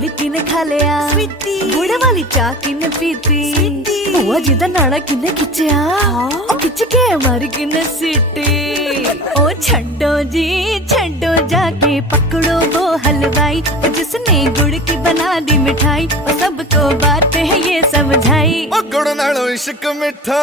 गुड़ किने खा लिया गुड़ वाली चाह किने पीती बुआ जी दा नाड़ा किने खिंचया ओ खिंच के मारी किने सीटी ओ छड्डो जी छड्डो जाके पकड़ो वो हलवाई ओ जिसने गुड़ की बना दी मिठाई ओ सबको बात है ये समझाई ओ गुड़ नालों इश्क मिठा